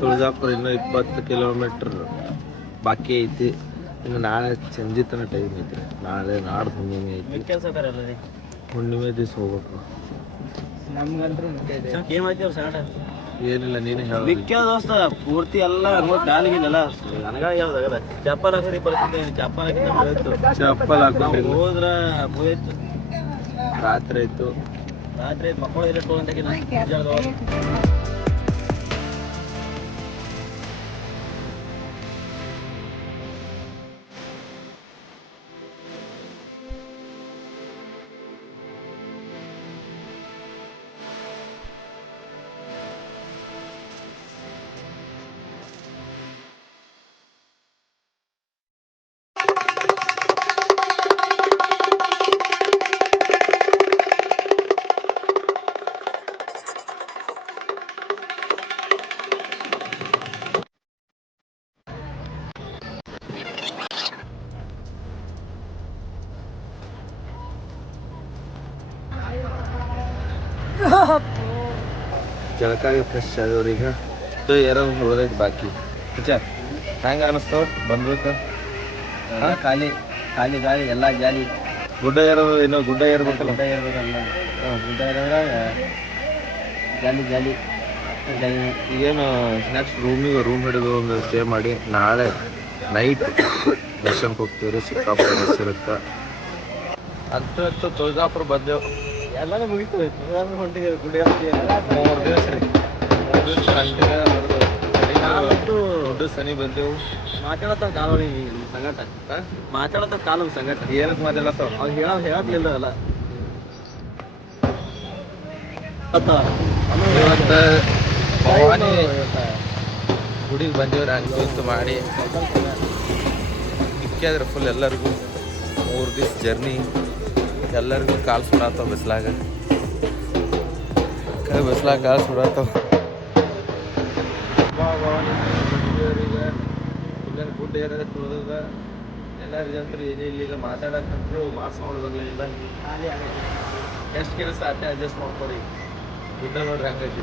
ತುಳಜಾಪುರ ಇನ್ನೂ 20 ಕಿಲೋಮೀಟರ್ ಬಾಕಿ ಐತಿ. ಇನ್ನು ನಾಳೆ ಸಂಜೆ ತನಕ ಟೈಮ್ ಐತಿ. ನಾಳೆ ನಾಡ್ದು ಹುಣ್ಣಿಮೆ ಐತಿ. ಹುಣ್ಣಿಮೆ ದಿವಸ ಹೋಗ್ಬೇಕು. ಏನಿಲ್ಲ, ನೀನೇ ಹೇಳ. ದೋಸ್ತ ಪೂರ್ತಿ ಎಲ್ಲ ಕಾಲಿಗಿಲ್ಲ ನನಗ ಯಾವ್ದಾಗಲ್ಲ. ಚಪ್ಪಲ್ ಹಾಕಿ ಬರ್ತಿದ್ದೆ. ಚಪ್ಪಲ್ ಹಾಕೊಂಡು ಹೋದ್ರ ಹೋಯ್ತು. ರಾತ್ರಿ ಆಯ್ತು. ಮಕ್ಕಳು ಇರಟ್ಟು. ಜಳಕಾಗಿ ಫ್ರೆಶ್ ಆದವ್ರೀಗ ಯಾರೋ ಉಳಿದೈತೆ ಬಾಕಿ. ಹೆಂಗ ಅನಿಸ್ತಾವ ಬಂದ್ಬೇಕು? ಖಾಲಿ ಖಾಲಿ ಗಾಳಿ ಎಲ್ಲ ಜಾಲಿ. ಗುಡ್ಡ ಏರೋದು ಏನೋ ಗುಡ್ಡ ಏರ್ಬೇಕಲ್ಲ. ಗುಡ್ಡ ಏರ್ಬೇಕಲ್ಲ. ಗುಡ್ಡ ಏರೋದ್ರೆ ಜಾಲಿ ಜಾಲಿ. ಈಗೇನು ನೆಕ್ಸ್ಟ್ ರೂಮ್ ಹಿಡಿದು ಒಂದು ಸ್ಟೇ ಮಾಡಿ ನಾಳೆ ನೈಟ್ ದರ್ಶನಕ್ಕೆ ಹೋಗ್ತೀವಿ. ಸಿಕ್ಕಾಪಟ್ಟೆ ಬಸ್ ಇರುತ್ತೆ. ಅಂತೂ ತುಳಜಾಪುರ ಬಂದೆವು. ಎಲ್ಲಾನು ಮುಗಿತು. ಹೊಂಟಿಗೆ ಗುಡಿ 3 ದಿವಸ ರೀ. 3 ದಿವಸ ದೊಡ್ಡ ಸನಿ ಬಂದೆವು. ಮಾತಾಡತ್ತಾವ ಕಾಲೋನಿ ಸಂಗಟ. ಮಾತಾಡತ್ತಾವ ಕಾಲೋನಿ ಸಂಗಟ. ಏನಕ್ಕೆ ಮಾತಾಡತ್ತಾವ? ಅವ್ರು ಹೇಳಲಿಲ್ಲ ಅಲ್ಲ. ಇವತ್ತು ಭವಾನಿ ಗುಡಿಗೆ ಬಂದೇವ್ರಿ. ಹಂಗೆ ಮಾಡಿ ಇಕ್ಕಾದ್ರೆ ಫುಲ್ ಎಲ್ಲರಿಗೂ 3 ದಿವಸ ಜರ್ನಿ. ಎಲ್ಲರಿಗೂ ಕಾಲು ಸುಡಾತಾವ ಬಿಸ್ಲಾಗ. ಕಾಲು ಸುಡಾತಾವ. ಇಲ್ಲೇನು ಗುಡ್ಡ ಏರಿಯಾದ ತುಳಿದ ಎಲ್ಲರ ಜಂತ್ರ ಏನಿಲ್ಲ. ಈಗ ಮಾತಾಡಕ್ಕಂತೂ ಮಾಸ್ ಮಾಡೋದಿಲ್ಲ. ಎಷ್ಟು ಕೆಲಸ ಅಷ್ಟೇ ಅಡ್ಜಸ್ಟ್ ಮಾಡ್ಕೊಡಿ. ಗುಡ್ಡ ನೋಡ್ರಿ ಹಂಗೈತಿ.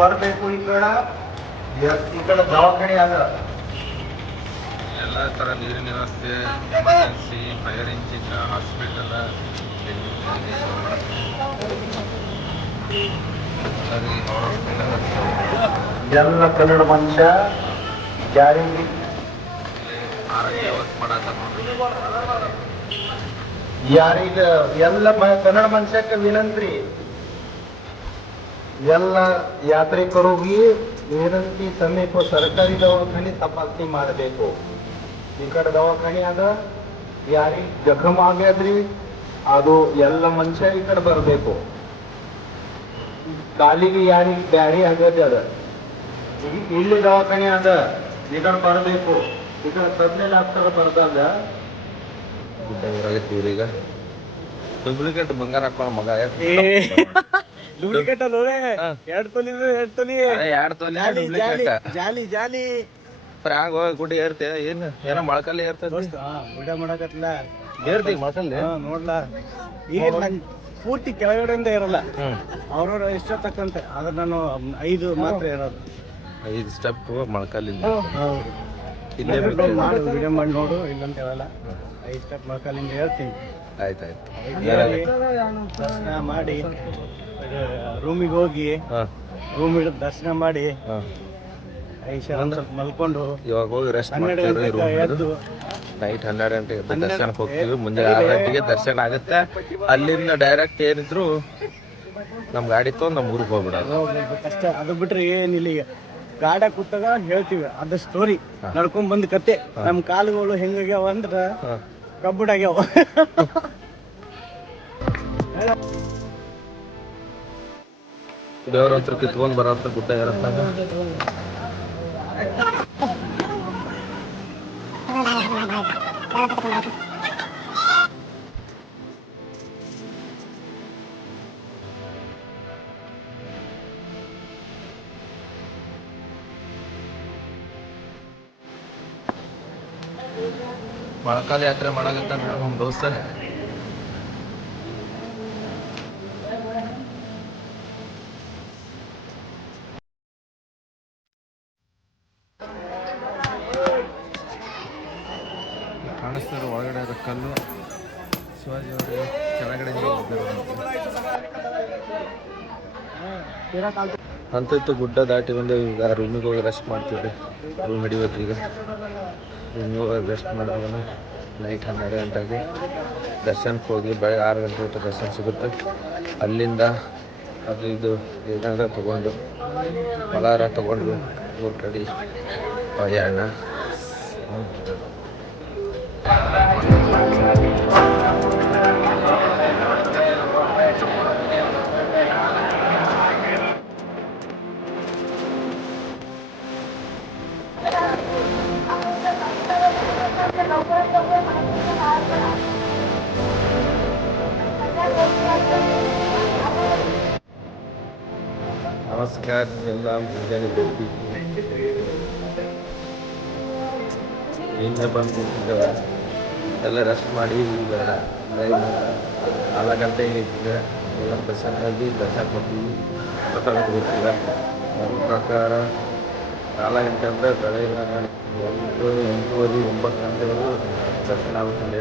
ಬರಬೇಕು ಈ ಕಡೆ ದವಾಖಾನೆ ಅದ. ಎಲ್ಲ ಥರ ನೀರಿನ ವ್ಯವಸ್ಥೆ, ಎಮರ್ಜೆನ್ಸಿ, ಫೈರ್ ಇಂಜಿನ್, ಹಾಸ್ಪಿಟಲ್, ಎಲ್ಲ ಕನ್ನಡ ಮನುಷ್ಯ ಜಾರಿಗೆ ಆರೋಗ್ಯ ವ್ಯವಸ್ಥೆ ಮಾಡತ್ತ. ಯಾರೀಗ ಎಲ್ಲ ಕನ್ನಡ ಮನುಷ್ಯಕ್ಕೆ ವಿನಂತಿ. ಎಲ್ಲ ಯಾತ್ರಿಕರಿಗೆ ವಿನಂತಿ, ಸಮೀಪ ಸರ್ಕಾರಿ ದವಾಖಾನೆ ತಪಾಸಣೆ ಮಾಡಬೇಕು. ಈ ಕಡೆ ದವಾಖಾನೆ ಅದ. ಯಾರಿಗೆ ಜಖಮ್ ಆಗ್ಯಾದ್ರಿ ಅದು ಎಲ್ಲ ಮನುಷ್ಯ ಈ ಕಡೆ ಬರಬೇಕು. ಕಾಲಿಗೆ ಯಾರಿಗೆ ಬ್ಯಾರಿ ಆಗದೆ ಅದ. ಇಲ್ಲಿ ದವಾಖಾನೆ ಅದ. ಈ ಕಡೆ ಬರಬೇಕು. ಈ ಕಡೆ ತಜ್ಞ ಡಾಕ್ಟರ್ ಬರ್ದಾಗ ಈಗ ಡೂಪ್ಲಿಕೇಟ್ ಬಂಗಾರ ಹಾಕೋಣ ಮಗ. ಡೂಪ್ಲಿಕೇಟ್ ಅಲ್ಲ, 2 ತೊಲಿ ಜಾಲಿ ಜಾಲಿ. ಫ್ರಾಗ್ ಗುಡಿ ಏರ್ತೆ ಏನೋ ಮೊಳಕಲ್ಲಿ ಏರ್ತದ. ವಿಡಿಯೋ ಮಾಡಕತ್ತಲ್ಲ ಏರ್ತಿ ಮೊಳಕಲ್ಲಿ ನೋಡ್ಲಾ. ಈಗ ಪೂರ್ತಿ ಕೆಳಗಡೆಯಿಂದ ಇರಲ್ಲ. ಅವ್ರವ್ರ ಇಷ್ಟತಕ್ಕಂತೆ. ಆದ್ರೆ ನಾನು 5 ಮಾತ್ರ ಇರೋದು. 5 ಸ್ಟೆಪ್ ಮೊಳಕಲ್ಲಿಂದ. ಇಲ್ಲೇ ವಿಡಿಯೋ ಮಾಡಿ ನೋಡು. ಇಲ್ಲಂತ ಹೇಳಲ್ಲ. 5 ಸ್ಟೆಪ್ ಮೊಳಕಲ್ಲಿಂದ ಹೇಳ್ತೀನಿ. ಆಯ್ತಾಯ್ತು. ದರ್ಶನ ಮಾಡಿ ರೂಮಿಗೆ ಹೋಗಿ ರೂಮ್ ಹಿಡಿದು ದರ್ಶನ ಮಾಡಿ ಸ್ವಲ್ಪ ಮಲ್ಕೊಂಡು ಇವಾಗ ಹೋಗಿ ರೆಸ್ಟ್ ಮಾಡ್ತೀವಿ. ನೈಟ್ 12 ಗಂಟೆಗೆ ದರ್ಶನಕ್ಕೆ ಹೋಗ್ತೀವಿ. ಮುಂಜಾನೆ 6 ಗಂಟೆಗೆ ದರ್ಶನ ಆಗುತ್ತೆ. ಅಲ್ಲಿಂದ ಡೈರೆಕ್ಟ್ ಏನಿದ್ರು ನಮ್ಮ ಗಾಡಿ ತೊಗೊಂಡು ನಮ್ಮ ಊರಿಗೆ ಹೋಗ್ಬಿಡೋದು ಅಷ್ಟೇ. ಅದು ಬಿಟ್ರೆ ಏನಿಲ್ಲ. ಈಗ ಗಾಡಿ ಕೂತಾಗ ಹೇಳ್ತೀವಿ ಅದು ಸ್ಟೋರಿ. ನಡ್ಕೊಂಡ್ ಬಂದ ಕತೆ. ನಮ್ಮ ಕಾಲುಗಳು ಹೆಂಗಾಗ್ಯಾವ ಅಂದ್ರ ಕಬ್ಬುಡಾಗ್ಯಾವ. ದೇವ್ರ ಹತ್ರ ಕಿತ್ಕೊಂಡ್ ಬರೋಂಥ ಗುಡ್ಡ ಇರತ್ತಾಗ. ಮೊಳಕಾಲ ಯಾತ್ರೆ ಮಾಡಕತ್ತಾನ ನಮ್ಮ ದೋಸ್ತ. ಕಾಣಿಸ್ತಾರೆ ಒಳಗಡೆ ಇರೋ ಕಲ್ಲು ಶಿವಾಜಿ ಅವರು ಕೆಳಗಡೆ ಅಂತೂ ಗುಡ್ಡ ದಾಟಿ ಬಂದು ಈಗ ರೂಮಿಗೆ ಹೋಗಿ ರೆಸ್ಟ್ ಮಾಡ್ತೀವಿ. ರೂಮ್ ಹಿಡಿಬೇಕು ಈಗ. ರೂಮಿಗೆ ಹೋಗಿ ರೆಸ್ಟ್ ಮಾಡಿದಾಗ ನೈಟ್ 12 ಗಂಟೆಗೆ ದರ್ಶನಕ್ಕೆ ಹೋಗಿ ಬೆಳಗ್ಗೆ 6 ಗಂಟೆ ಊಟ ದರ್ಶನ ಸಿಗುತ್ತೆ. ಅಲ್ಲಿಂದ ಅದು ಇದು ಏನಾರ ತೊಗೊಂಡು ಫಲಾರ ತೊಗೊಂಡು ಊರ್ ಕಡೆ ಪಯಣ. ನಮಸ್ಕಾರ ಎಲ್ಲ ಮುಂಜಾನೆ ಹಿಂದೆ ಬಂದು ಎಲ್ಲ ರೆಸ್ಟ್ ಮಾಡಿ ಈಗ 4 ಗಂಟೆಗೆ ಇದ್ದಿದೆ. ಎಲ್ಲ ದರ್ಶನದಲ್ಲಿ ದರ್ಶನ ಕೊಡ್ತೀವಿ. ಗೊತ್ತಿಲ್ಲ ನನ್ನ ಪ್ರಕಾರ 4 ಗಂಟೆ ಅಂದರೆ ಬೆಳಗ್ಗೆ 8, 8:30, 9 ಗಂಟೆವರೆಗೂ ದರ್ಶನ ಆಗುತ್ತದೆ.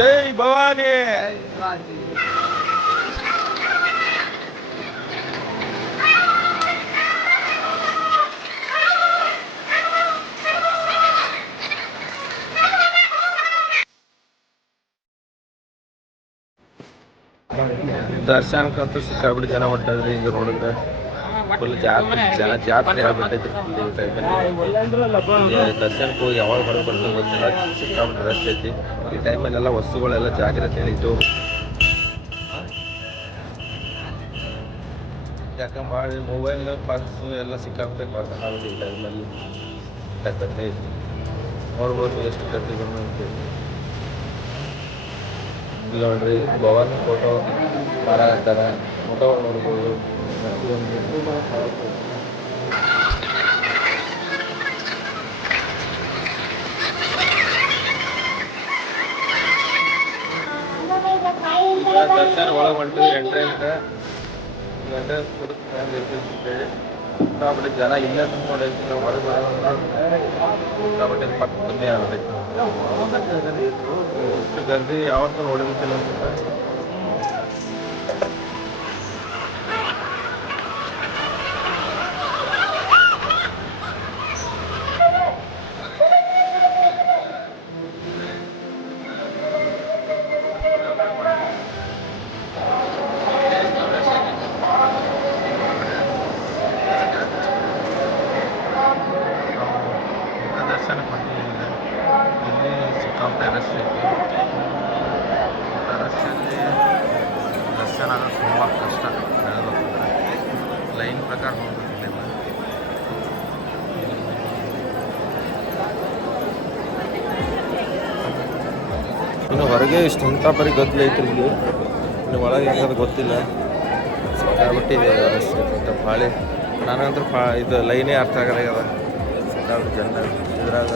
ಜೈ ಭವಾನಿ. ದರ್ಶನಕ್ಕಂತೂ ಸಿಕ್ಕಾಬಿಟ್ಟು ಜನ ಹೊಂಟಾದ್ರಿ. ಈಗ ನೋಡಿದ್ರೆ ಫುಲ್ ಜಾತ್ರೆ ಆಗ್ಬಿಟ್ಟೈತಿ. ದರ್ಶನಕ್ಕೆ ಹೋಗಿ ಯಾವಾಗ ಬರ್ತದೆ ಗೊತ್ತಿಲ್ಲ. ಸಿಕ್ಕಾಬಿಟ್ಟು ರಶ್ ಐತಿ. ಈ ಟೈಮಲ್ಲೆಲ್ಲ ವಸ್ತುಗಳೆಲ್ಲ ಜಾಗ್ರತೆ ಇಟ್ಟು, ಯಾಕಂದ್ರೆ ಭಾಳ ಮೊಬೈಲ್ ಪರ್ಸು ಎಲ್ಲ ಸಿಕ್ಕಾಬಿಟ್ಟು ಈ ಟೈಮಲ್ಲಿ ಕತ್ತೆ ಐತಿ. ನೋಡ್ಬೋದು ಎಷ್ಟು ಕಟ್ಟಿಗಳು ಅಂತೇಳಿ. ಇಲ್ಲ ನೋಡ್ರಿ ಭವಾನಿ ಫೋಟೋ ಮಾರಾಡ್ತಾರೆ. ಫೋಟೋ ನೋಡ್ಬೋದು. ದರ್ಶನ ಒಳಗೆ ಹೊಂಟು 8 ಗಂಟೆ ಸಿಕ್ಕಾಬಿಟ್ಟು ಜನ ಇಲ್ಲೇ ತುಂಬಿಕೊಂಡೈತಿ. ನಾವು ಹೊರಗೆ ಸಿಕ್ಕಾಬಿಟ್ಟು ಕಮ್ಮಿ ಆಗ್ತೈತಿ. ಎಷ್ಟು ಗರ್ದಿ ಯಾವತ್ತೂ ನೋಡಿರ್ತಿಲ್ಲ ಅನ್ಸುತ್ತೆ. ದರ್ಶನ ಕೊಟ್ಟಿಲ್ಲ. ಇಲ್ಲಿ ಸಿಕ್ಕಾಪಟ್ಟೆ ರಶ್ ಐತಿ. ರಶಲ್ಲಿ ದರ್ಶನ ಆಗೋದು ತುಂಬ ಕಷ್ಟ. ಲೈನ್ ಪ್ರಕಾರ ಹೋಗ್ಬೇಕಿಲ್ಲ. ಇನ್ನು ಹೊರಗೆ ಇಷ್ಟು ಇಂಥ ಪರಿ ಗದ್ದಲ ಐತ್ರಿ. ಇಲ್ಲಿ ಇನ್ನು ಒಳಗೆ ಹೆಂಗದು ಗೊತ್ತಿಲ್ಲ. ಸಿಕ್ಕಾಬಿಟ್ಟಿದೆ ರಶ್ ಐತಿ ಭಾಳ. ನನಗಂತೂ ಇದು ಲೈನೇ ಅರ್ಥ ಆಗಲ್ಲ. ಸಿಕ್ಕಾಬಿಟ್ಟು ಜನ ಇದ್ರಾಗ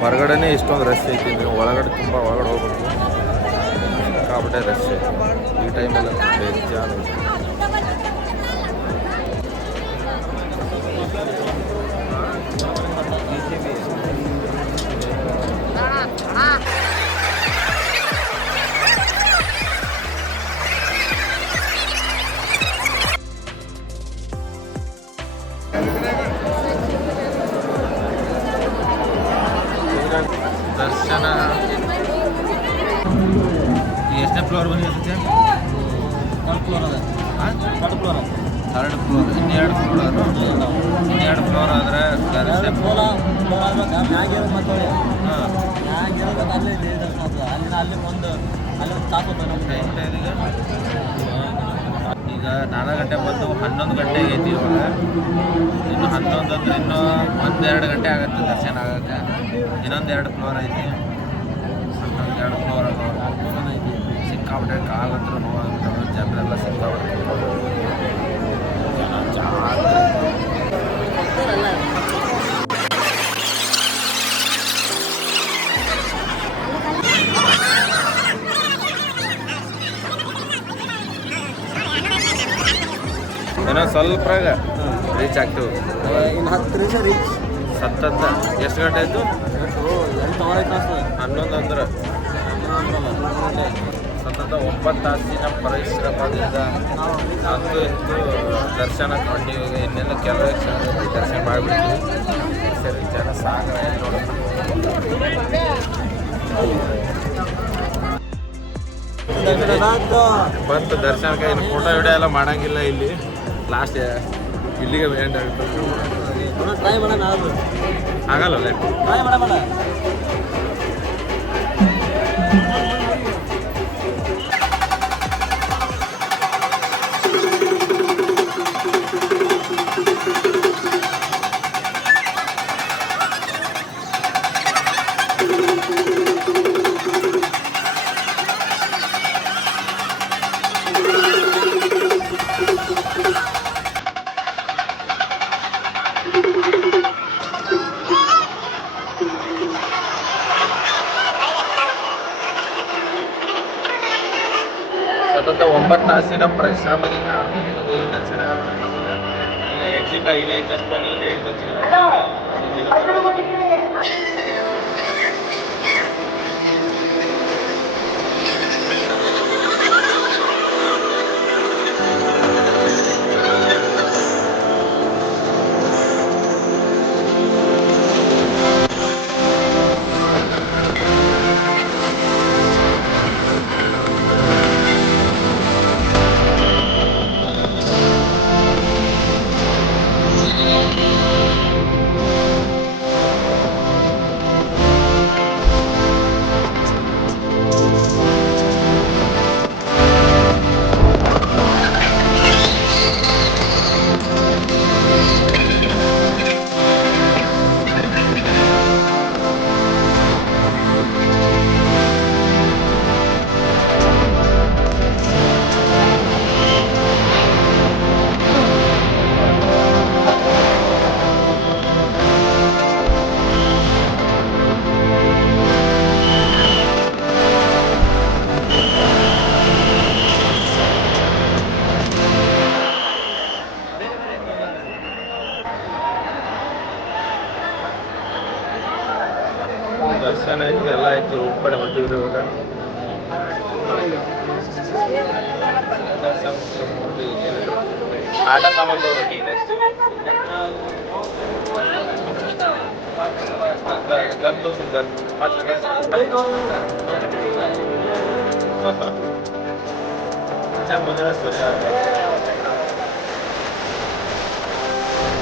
ಹೊರಗಡೆನೇ ಇಷ್ಟೊಂದು ರಶ್ ಐತಿ. ನೀವು ಒಳಗಡೆ ತುಂಬ ಒಳಗಡೆ ಹೋಗ್ಬೇಕು. ಸಿಕ್ಕಾಬಿಟ್ಟೆ ರಶ್ ಐತಿ ಈ ಟೈಮಲ್ಲಿ. ಬೇಜಾನ್ ಐತಿ. ದರ್ಶನ ಎಷ್ಟನೇ ಫ್ಲೋರ್ ಬಂದಿರುತ್ತೆ? 3rd ಫ್ಲೋರ್ ಅದ. 3rd floor. 3rd floor. ಇನ್ನೆರಡು ಫ್ಲೋರ್ ಆದರೆ ದರ್ಶನ ಈಗ 4 ಗಂಟೆ ಬಂದು 11 ಗಂಟೆಗೆ ಐತಿ. ಇವಾಗ ಇನ್ನು 11 ಅಂದ್ರೆ ಇನ್ನೂ 1-2 ಗಂಟೆ ಆಗುತ್ತೆ ದರ್ಶನ ಆಗೋಕ್ಕೆ. ಇನ್ನೊಂದು 2 ಫ್ಲೋರ್ ಐತಿ. 2 ಫ್ಲೋರ್ ಐತಿ. ಸಿಕ್ಕಾಬಿಟ್ಟೆ ಕಾಲತ್ರ ನೋವಾಗ್ಬಿಟ್ಟು ಜನರೆಲ್ಲ ಸಿಕ್ಕಾಬಿಟ್ಟೆ ಜಾತ್ರೆ. ಏನೋ ಸ್ವಲ್ಪ ರೀಚ್ ಆಗ್ತೇವೆ. ಇನ್ನು 10 ನಿಮಿಷ ರೀಚ್. ಸತ್ತತ್ತ ಎಷ್ಟು ಗಂಟೆ ಆಯಿತು? 11 ಅಂದ್ರೆ ಸತತ 9 ತಾಸಿನ ಪರಿಶ್ರಮದಿಂದ ಅಂತೂ ಇಂತೂ ದರ್ಶನ ಕೊಂಡಿವಿ. ಇನ್ನೆಲ್ಲ ಕೆಲವೇ ಕ್ಷಣದಲ್ಲಿ ದರ್ಶನ ಮಾಡಿಬಿಡ್ತೀವಿ. ಸರಿ, ಜನ ಸಾಗರ ಬಂತು ದರ್ಶನಕ್ಕೆ. ಇನ್ನು ಫೋಟೋ ವಿಡಿಯೋ ಎಲ್ಲ ಮಾಡೋಂಗಿಲ್ಲ ಇಲ್ಲಿ. ಲಾಸ್ಟ್ ಇಲ್ಲಿಗೆ ಎಂಡ್ ಆಗುತ್ತೆ. ಟ್ರೈ ಮಾಡೋಣ, ಆಗಲ್ಲ ಟ್ರೈ ಮಾಡೋಣ. ಸತತ 9 ತಾಸಿನ ಪರಿಶ್ರಮದಿಂದ ಎಕ್ಸಿಟ್ ಆಗಿದೆ. ದರ್ಶನ ಆಯ್ತು, ಎಲ್ಲ ಆಯ್ತು. ರೂಮ್ ಕಡೆ ಹೊಂಟಿವ್ರಿ ಇವಾಗ. ಆಟ ಸಾಮಾನು ಗಂತು ಸುಂದರ್ ಮುಂದಿನ